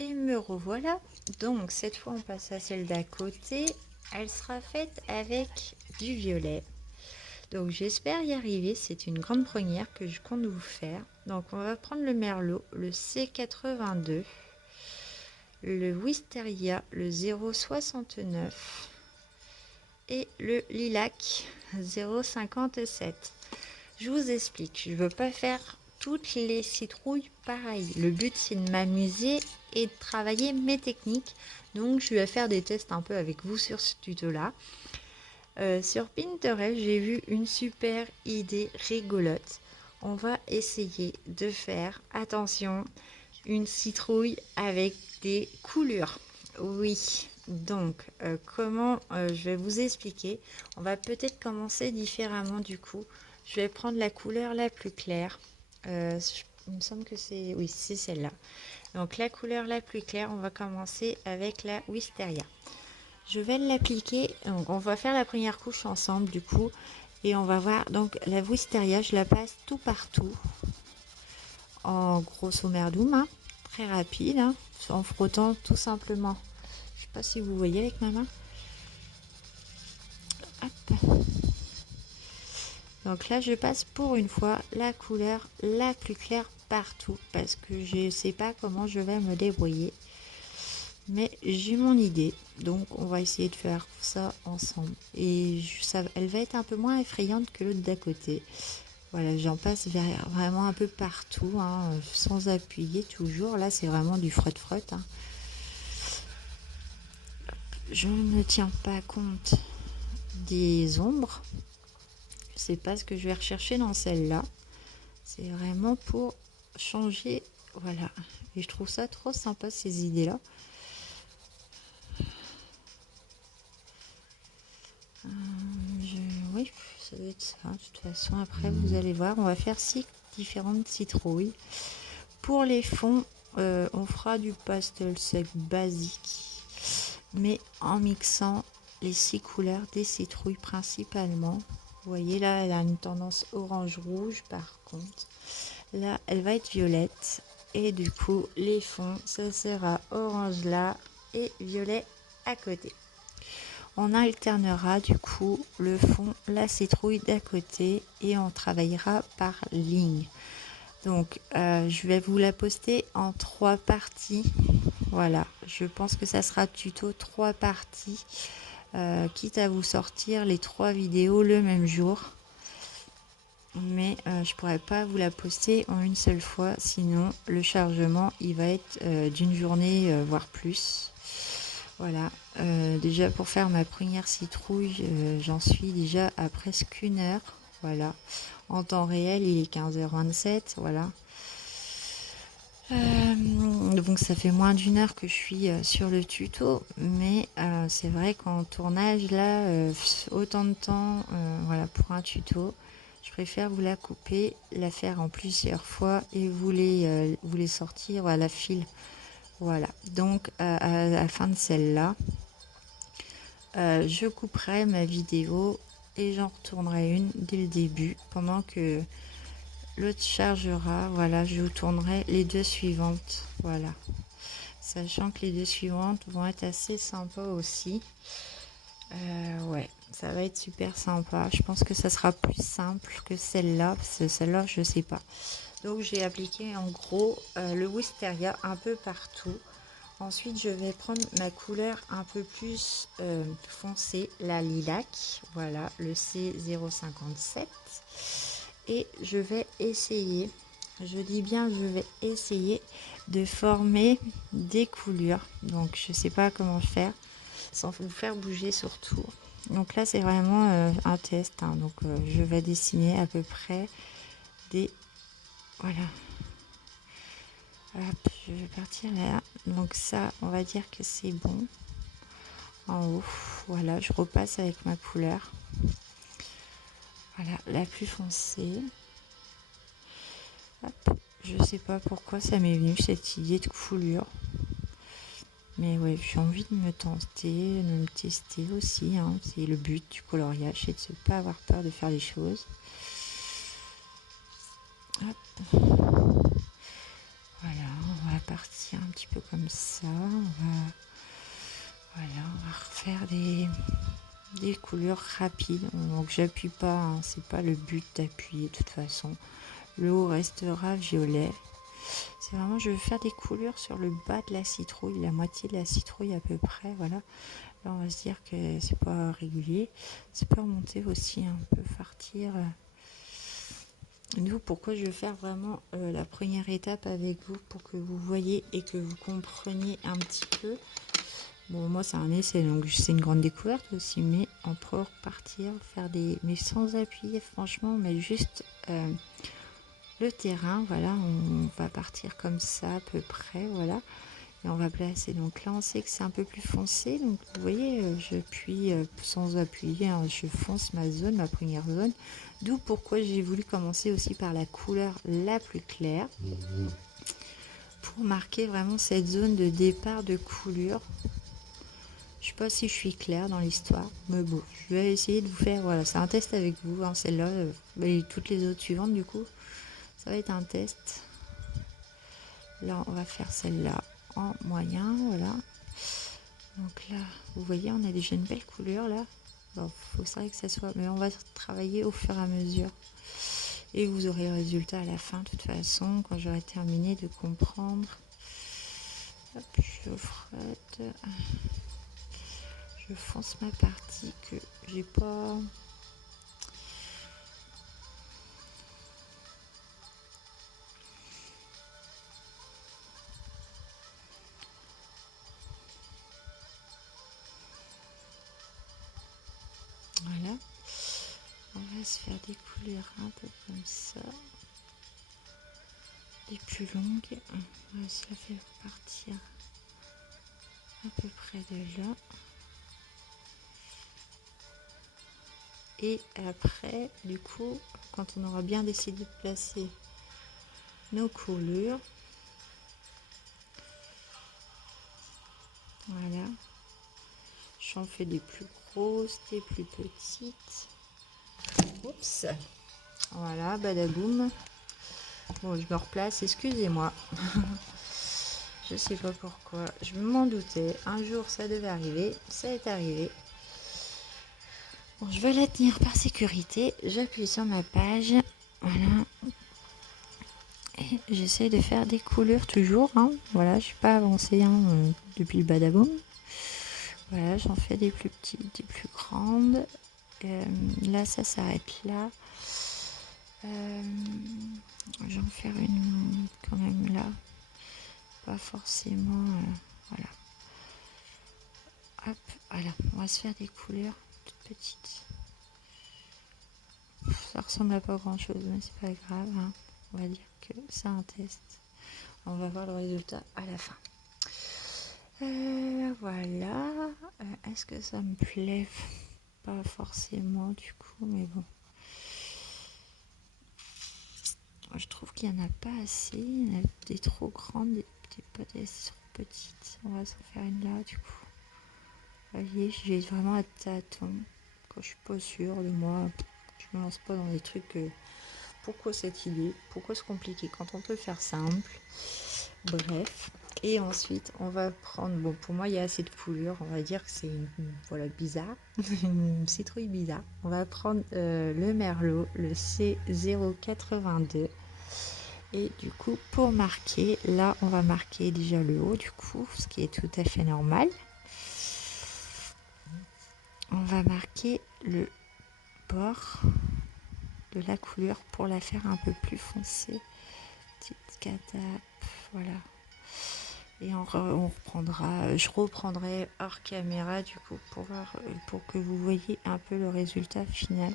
Et me revoilà. Donc cette fois on passe à celle d'à côté. Elle sera faite avec du violet. Donc j'espère y arriver. C'est une grande première que je compte vous faire. Donc on va prendre le merlot, le C82, le wisteria, le 069 et le lilac 057. Je vous explique, je ne veux pas faire toutes les citrouilles pareilles. Le but c'est de m'amuser et de travailler mes techniques. Donc je vais faire des tests un peu avec vous sur ce tuto là. Sur Pinterest, j'ai vu une super idée rigolote. On va essayer de faire, attention, une citrouille avec des coulures. Oui, donc comment je vais vous expliquer. On va peut-être commencer différemment du coup. Je vais prendre la couleur la plus claire. Il me semble que c'est... Oui, c'est celle-là. Donc la couleur la plus claire, on va commencer avec la Wisteria. Je vais l'appliquer. Donc on va faire la première couche ensemble du coup. Et on va voir. Donc la Wisteria, je la passe tout partout. En grosso merdoum, hein, très rapide, hein, en frottant tout simplement. Je sais pas si vous voyez avec ma main. Hop. Donc là, je passe pour une fois la couleur la plus claire partout parce que je ne sais pas comment je vais me débrouiller. Mais j'ai mon idée, donc on va essayer de faire ça ensemble. Et elle va être un peu moins effrayante que l'autre d'à côté. Voilà, j'en passe vraiment un peu partout, hein, sans appuyer toujours. Là, c'est vraiment du frotte-frotte. Hein. Je ne tiens pas compte des ombres. Je sais pas ce que je vais rechercher dans celle-là. C'est vraiment pour changer. Voilà. Et je trouve ça trop sympa, ces idées-là. Oui, ça doit être ça. De toute façon, après, vous allez voir. On va faire 6 différentes citrouilles. Pour les fonds, on fera du pastel sec basique. Mais en mixant les 6 couleurs des citrouilles principalement. Vous voyez là, elle a une tendance orange-rouge par contre. Là, elle va être violette. Et du coup, les fonds, ça sera orange là et violet à côté. On alternera du coup le fond, la citrouille d'à côté et on travaillera par ligne. Donc, je vais vous la poster en 3 parties. Voilà, je pense que ça sera tuto 3 parties. Quitte à vous sortir les 3 vidéos le même jour. Mais je pourrais pas vous la poster en une seule fois, sinon le chargement il va être d'une journée voire plus. Voilà, déjà pour faire ma première citrouille, j'en suis déjà à presque 1 heure. Voilà, en temps réel il est 15h27. Voilà. Donc ça fait moins d'1 heure que je suis sur le tuto, mais c'est vrai qu'en tournage là, autant de temps, voilà, pour un tuto, je préfère vous la couper, la faire en plusieurs fois et vous les sortir à la file. Voilà, donc à la fin de celle-là, je couperai ma vidéo et j'en retournerai une dès le début pendant que l'autre chargera. Voilà, je vous tournerai les 2 suivantes. Voilà, sachant que les 2 suivantes vont être assez sympas aussi. Ouais, ça va être super sympa. Je pense que ça sera plus simple que celle-là, parce que celle-là, je sais pas. Donc j'ai appliqué en gros le wisteria un peu partout. Ensuite, je vais prendre ma couleur un peu plus foncée, la lilac. Voilà, le C057. Et je vais essayer, je dis bien je vais essayer de former des coulures. Donc je sais pas comment faire sans vous faire bouger surtout. Donc là c'est vraiment un test. Hein. Donc je vais dessiner à peu près des... Voilà. Hop, je vais partir là. Donc ça, on va dire que c'est bon. En haut, voilà, je repasse avec ma couleur. Voilà, la plus foncée. Hop, je sais pas pourquoi ça m'est venu cette idée de coulure. Mais ouais, j'ai envie de me tenter, de me tester aussi. Hein. C'est le but du coloriage, c'est de ne pas avoir peur de faire les choses. Hop. Voilà, on va partir un petit peu comme ça. Voilà, on va refaire des couleurs rapides. Donc j'appuie pas, hein, c'est pas le but d'appuyer de toute façon. Le haut restera violet. C'est vraiment, je veux faire des couleurs sur le bas de la citrouille, la moitié de la citrouille à peu près. Voilà. Là, on va se dire que c'est pas régulier. Ça peut remonter aussi, un peu partir. Nous, pourquoi je vais faire vraiment la première étape avec vous pour que vous voyez et que vous compreniez un petit peu. Bon, moi, c'est un essai, donc c'est une grande découverte aussi, mais on peut repartir, faire mais sans appuyer, franchement, mais juste le terrain, voilà, on va partir comme ça à peu près, voilà, et on va placer. Donc là, on sait que c'est un peu plus foncé, donc vous voyez, j'appuie sans appuyer, hein, je fonce ma zone, ma première zone, d'où pourquoi j'ai voulu commencer aussi par la couleur la plus claire, pour marquer vraiment cette zone de départ de coulure. Je sais pas si je suis claire dans l'histoire, mais bon, je vais essayer de vous faire, voilà, c'est un test avec vous, hein, celle-là, et toutes les autres suivantes du coup, ça va être un test. Là, on va faire celle-là en moyen, voilà. Donc là, vous voyez, on a déjà une belle couleur là. Bon, faut ça que ça soit, mais on va travailler au fur et à mesure. Et vous aurez le résultat à la fin, de toute façon, quand j'aurai terminé de comprendre. Hop, je frotte. Je fonce ma partie que j'ai pas. Voilà. On va se faire des couleurs un peu comme ça. Des plus longues. On va se la faire partir à peu près de là. Et après, du coup, quand on aura bien décidé de placer nos coulures, voilà, j'en fais des plus grosses, des plus petites. Oups, voilà, badaboum. Bon, je me replace, excusez-moi. Je sais pas pourquoi, je m'en doutais. Un jour, ça devait arriver, ça est arrivé. Bon, je vais la tenir par sécurité. J'appuie sur ma page, voilà. Et j'essaie de faire des couleurs toujours, hein. Voilà, je suis pas avancée, hein, depuis le badaboum. Voilà, j'en fais des plus petites, des plus grandes. Là, ça s'arrête là. Je vais en faire une quand même là. Pas forcément. Voilà. Hop, voilà. On va se faire des couleurs toutes petites. Ça ressemble à pas grand chose, mais c'est pas grave, hein. On va dire que c'est un test. On va voir le résultat à la fin. Voilà. Est-ce que ça me plaît? Pas forcément du coup, mais bon. Je trouve qu'il n'y en a pas assez. Il y en a des trop grandes, des pas des trop petites. On va s'en faire une là du coup. Vous voyez, je vais vraiment à tâtons. Quand je suis pas sûre de moi, je me lance pas dans des trucs. Pourquoi cette idée? Pourquoi se compliquer quand on peut faire simple? Bref. Et ensuite, on va prendre, bon, pour moi, il y a assez de couleurs, on va dire que c'est voilà, bizarre, une citrouille bizarre. On va prendre le merlot, le C082. Et du coup, pour marquer, là, on va marquer déjà le haut, du coup, ce qui est tout à fait normal. On va marquer le bord de la couleur pour la faire un peu plus foncée. Petite catape, voilà. Et on reprendra, je reprendrai hors caméra du coup pour que vous voyez un peu le résultat final.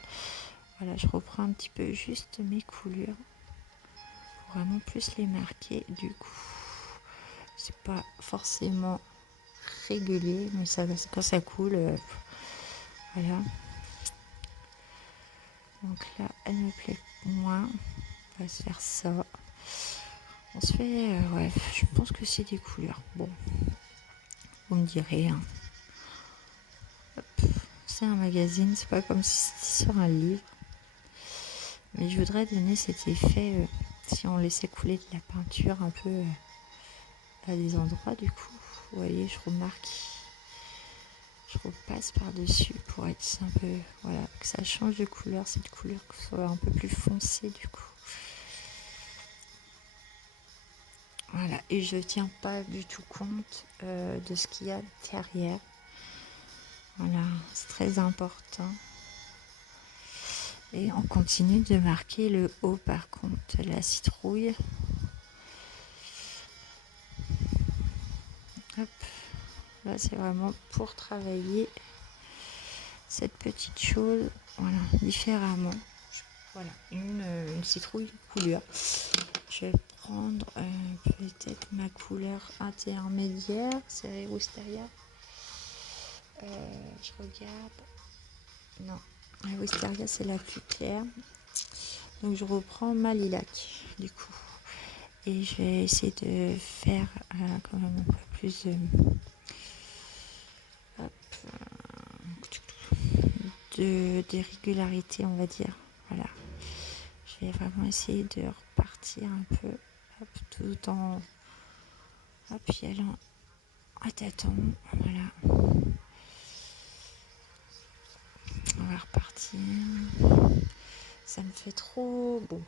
Voilà, je reprends un petit peu juste mes couleurs pour vraiment plus les marquer. Du coup, c'est pas forcément régulier, mais ça, quand ça coule, voilà. Donc là, elle me plaît moins. On va se faire ça. On se fait, ouais, je pense que c'est des couleurs. Bon, vous me direz. Hein. C'est un magazine, c'est pas comme si c'était sur un livre. Mais je voudrais donner cet effet, si on laissait couler de la peinture un peu à des endroits du coup. Vous voyez, je remarque, je repasse par-dessus pour être un peu, voilà, que ça change de couleur, cette couleur soit un peu plus foncée du coup. Voilà, et je tiens pas du tout compte de ce qu'il y a derrière. Voilà, c'est très important. Et on continue de marquer le haut par contre, la citrouille. Hop. Là, c'est vraiment pour travailler cette petite chose, voilà, différemment. Voilà, une citrouille couleur. Je vais prendre peut-être ma couleur intermédiaire, c'est Wisteria. Je regarde. Non, la Wisteria c'est la plus claire. Donc je reprends ma lilac du coup. Et je vais essayer de faire quand même un peu plus d'irrégularité, on va dire. Voilà. Je vais vraiment essayer de repartir un peu, hop, tout en y allant à tâtons. Voilà. On va repartir. Ça me fait trop bon.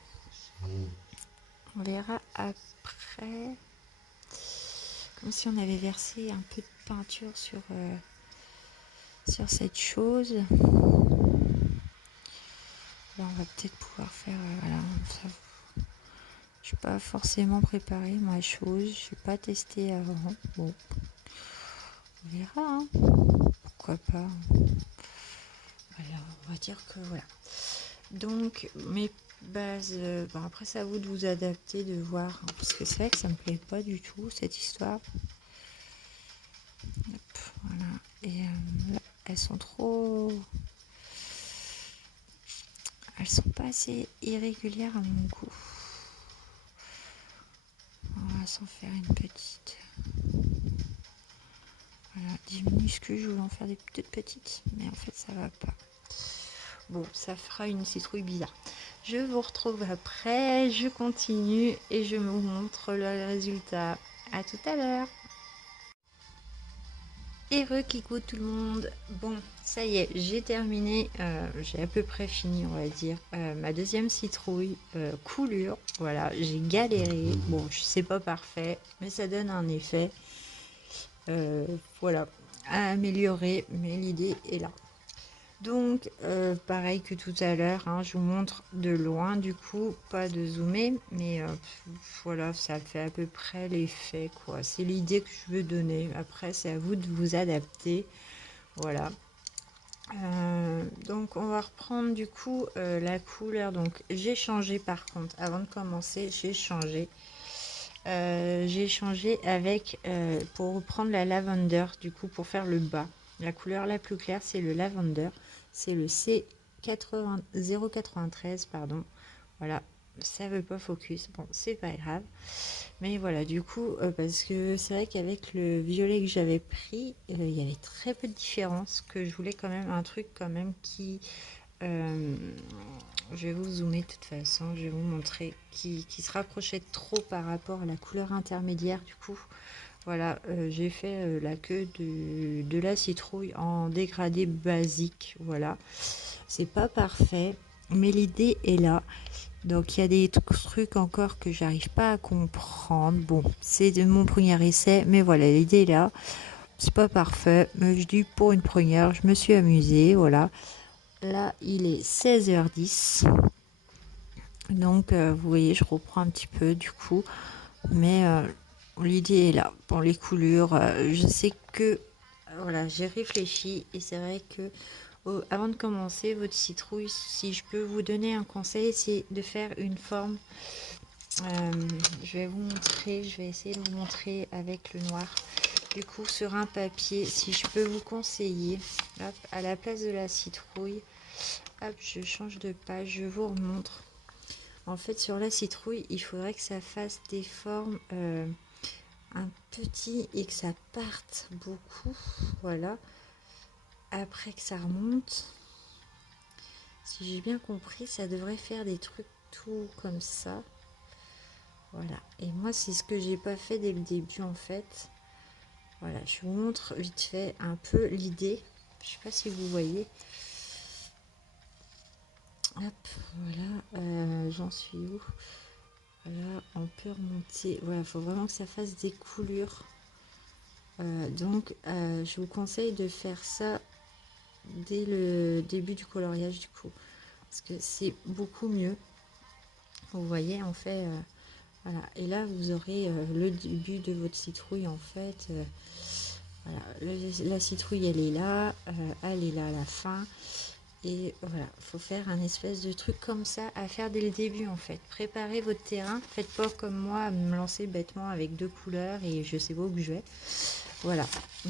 On verra après. Comme si on avait versé un peu de peinture sur cette chose. Là, on va peut-être pouvoir faire. Voilà, ça, je suis pas forcément préparée ma chose. Je n'ai pas testé avant. Bon, on verra. Hein. Pourquoi pas. Voilà, on va dire que voilà. Donc mes bases, bon, après c'est à vous de vous adapter, de voir, hein, parce que c'est vrai que ça me plaît pas du tout cette histoire. Hop, voilà, et là, elles sont pas assez irrégulières à mon goût. On va s'en faire une petite. Voilà, des minuscules, je voulais en faire des toutes petites, mais en fait ça va pas. Bon, ça fera une citrouille bizarre. Je vous retrouve après, je continue et je vous montre le résultat. À tout à l'heure. Heureux qui goûte tout le monde. Bon, ça y est, j'ai terminé, j'ai à peu près fini, on va dire, ma deuxième citrouille coulure. Voilà, j'ai galéré. Bon, c'est pas parfait, mais ça donne un effet. Voilà, à améliorer, mais l'idée est là. Donc, pareil que tout à l'heure, hein, je vous montre de loin, du coup, pas de zoomer, mais voilà, ça fait à peu près l'effet, quoi. C'est l'idée que je veux donner. Après, c'est à vous de vous adapter. Voilà. Donc, on va reprendre, du coup, la couleur. Donc, j'ai changé, par contre, avant de commencer, j'ai changé. Avec, pour reprendre la lavender, du coup, pour faire le bas. La couleur la plus claire, c'est le lavender. C'est le C80 093, pardon. Voilà, ça veut pas focus. Bon, c'est pas grave. Mais voilà, du coup, parce que c'est vrai qu'avec le violet que j'avais pris, il y avait très peu de différence. Que je voulais quand même un truc quand même qui... je vais vous zoomer de toute façon, je vais vous montrer qui se rapprochait trop par rapport à la couleur intermédiaire du coup. Voilà, j'ai fait la queue de la citrouille en dégradé basique. Voilà, c'est pas parfait, mais l'idée est là. Donc il y a des trucs encore que j'arrive pas à comprendre. Bon, c'est de mon premier essai, mais voilà, l'idée est là. C'est pas parfait, mais je dis pour une première, je me suis amusée. Voilà. Là, il est 16h10. Donc, vous voyez, je reprends un petit peu du coup. Mais l'idée est là. Pour les coulures, je sais que voilà, j'ai réfléchi et c'est vrai que avant de commencer votre citrouille, si je peux vous donner un conseil, c'est de faire une forme. Je vais vous montrer, je vais essayer de vous montrer avec le noir. Du coup, sur un papier, si je peux vous conseiller, hop, à la place de la citrouille, hop, je change de page, je vous remontre. En fait, sur la citrouille, il faudrait que ça fasse des formes un petit et que ça parte beaucoup. Voilà. Après que ça remonte, si j'ai bien compris, ça devrait faire des trucs tout comme ça. Voilà. Et moi, c'est ce que j'ai pas fait dès le début, en fait. Voilà, je vous montre vite fait un peu l'idée. Je sais pas si vous voyez. Hop, voilà. J'en suis où? Voilà, on peut remonter. Voilà, il faut vraiment que ça fasse des coulures. Donc, je vous conseille de faire ça dès le début du coloriage, du coup. Parce que c'est beaucoup mieux. Vous voyez, en fait... voilà, et là vous aurez le début de votre citrouille en fait. Voilà, la citrouille elle est là à la fin. Et voilà, faut faire un espèce de truc comme ça à faire dès le début en fait. Préparez votre terrain, faites pas comme moi à me lancer bêtement avec 2 couleurs et je sais pas où que je vais. Voilà,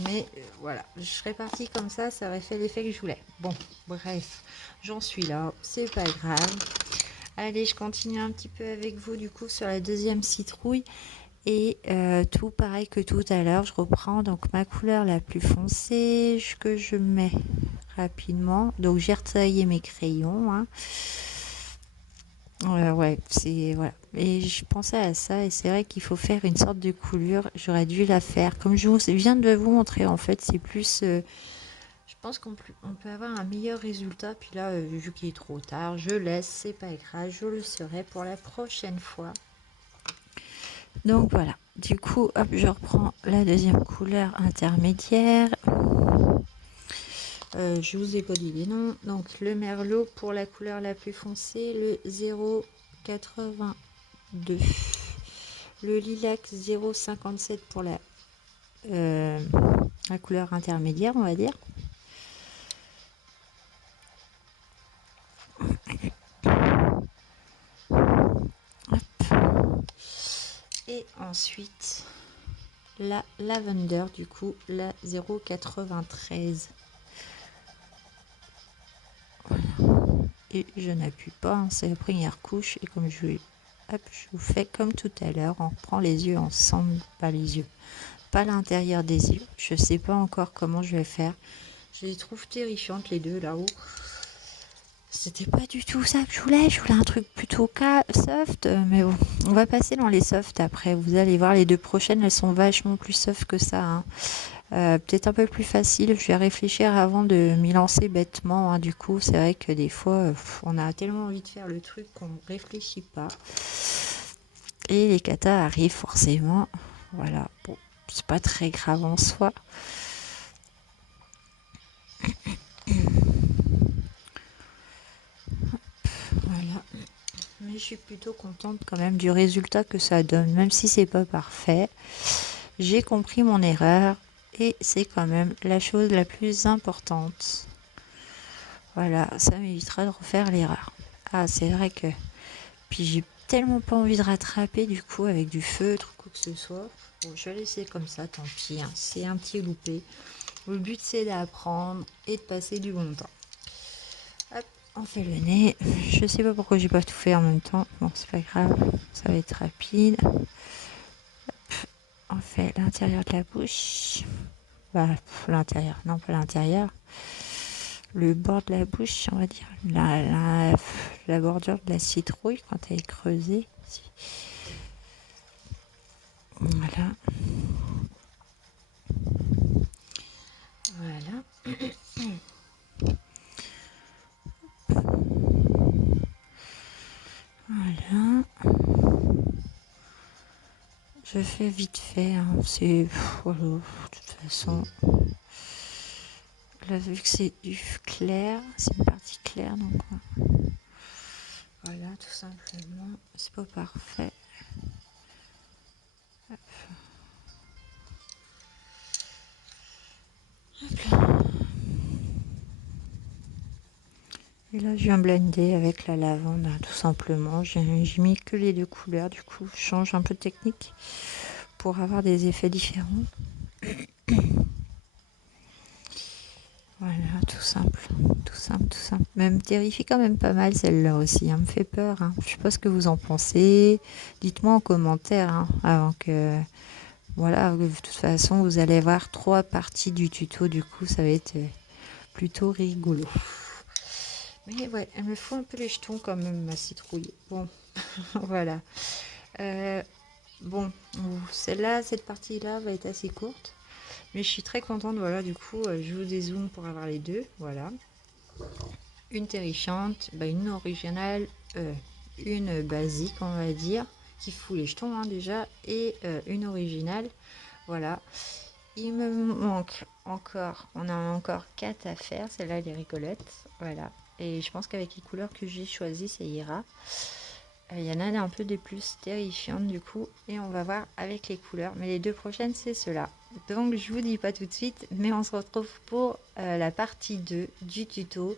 mais voilà, je serais partie comme ça aurait fait l'effet que je voulais. Bon, bref, j'en suis là, c'est pas grave. Allez, je continue un petit peu avec vous du coup sur la deuxième citrouille. Et tout pareil que tout à l'heure, je reprends donc ma couleur la plus foncée que je mets rapidement. Donc j'ai retaillé mes crayons. Hein. Ouais, c'est voilà. Et je pensais à ça et c'est vrai qu'il faut faire une sorte de coulure. J'aurais dû la faire. Comme je viens de vous montrer en fait, c'est plus... je pense qu'on peut avoir un meilleur résultat. Puis là, vu qu'il est trop tard, je laisse, c'est pas grave, je le serai pour la prochaine fois. Donc voilà, du coup, hop, je reprends la deuxième couleur intermédiaire. Je vous ai pas dit les noms. Donc le merlot pour la couleur la plus foncée, le 0,82. Le lilac 0,57 pour la couleur intermédiaire, on va dire. Et ensuite, la lavender, du coup, la 0,93. Voilà. Et je n'appuie pas, hein, c'est la première couche. Et comme je vous fais comme tout à l'heure, on reprend les yeux ensemble, pas les yeux, pas l'intérieur des yeux. Je sais pas encore comment je vais faire. Je les trouve terrifiantes les deux là-haut. C'était pas du tout ça que je voulais un truc plutôt soft, mais bon, on va passer dans les softs après. Vous allez voir, les deux prochaines, elles sont vachement plus soft que ça. Hein. Peut-être un peu plus facile. Je vais réfléchir avant de m'y lancer bêtement. Hein. Du coup, c'est vrai que des fois, on a tellement envie de faire le truc qu'on ne réfléchit pas. Et les katas arrivent forcément. Voilà, bon, c'est pas très grave en soi. Voilà. Mais je suis plutôt contente quand même du résultat que ça donne, même si c'est pas parfait. J'ai compris mon erreur et c'est quand même la chose la plus importante. Voilà, ça m'évitera de refaire l'erreur. Ah, c'est vrai que... Puis j'ai tellement pas envie de rattraper du coup avec du feutre ou quoi que ce soit. Bon, je vais laisser comme ça, tant pis. Hein. C'est un petit loupé. Le but c'est d'apprendre et de passer du bon temps. Hop, on fait le nez. Je sais pas pourquoi j'ai pas tout fait en même temps. Bon, c'est pas grave, ça va être rapide. Hop, on fait l'intérieur de la bouche. Bah, l'intérieur, non pas l'intérieur. Le bord de la bouche, on va dire. La bordure de la citrouille quand elle est creusée. Voilà. Voilà. Voilà. Je fais vite fait. Hein. C'est... Voilà. De toute façon... Là, vu que c'est du clair, c'est une partie claire, donc... Voilà, tout simplement. C'est pas parfait. Hop. Hop là. Et là, je viens blender avec la lavande, hein, tout simplement. J'ai mis que les deux couleurs, du coup, je change un peu de technique pour avoir des effets différents. Voilà, tout simple, tout simple, tout simple. Même terrifie quand même pas mal celle-là aussi, hein, me fait peur. Hein. Je sais pas ce que vous en pensez. Dites-moi en commentaire, hein, avant que... Voilà, de toute façon, vous allez voir 3 parties du tuto, du coup, ça va être plutôt rigolo. Mais ouais, elle me fout un peu les jetons quand même, ma citrouille. Bon, voilà. Bon, celle-là, cette partie-là va être assez courte. Mais je suis très contente, voilà, du coup, je vous dézoome pour avoir les deux, voilà. Une terrifiante, bah, une originale, une basique, on va dire, qui fout les jetons hein, déjà, et une originale, voilà. Il me manque encore, on a encore 4 à faire, celle-là elle est rigolote, voilà. Et je pense qu'avec les couleurs que j'ai choisies, ça ira. Il y en a un peu des plus terrifiantes du coup, et on va voir avec les couleurs. Mais les deux prochaines, c'est cela. Donc je vous dis pas tout de suite, mais on se retrouve pour la partie 2 du tuto.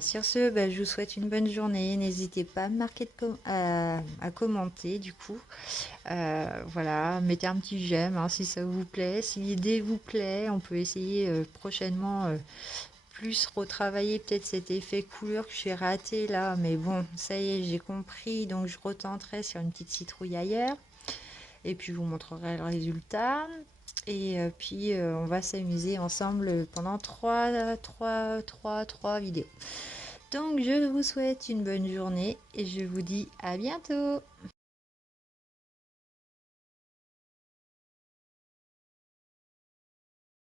Sur ce, bah, je vous souhaite une bonne journée. N'hésitez pas à me marquer à commenter du coup. Voilà, mettez un petit j'aime hein, si ça vous plaît. Si l'idée vous plaît, on peut essayer prochainement plus retravailler peut-être cet effet couleur que j'ai raté là. Mais bon, ça y est, j'ai compris. Donc je retenterai sur une petite citrouille ailleurs. Et puis je vous montrerai le résultat. Et puis on va s'amuser ensemble pendant trois vidéos. Donc je vous souhaite une bonne journée et je vous dis à bientôt.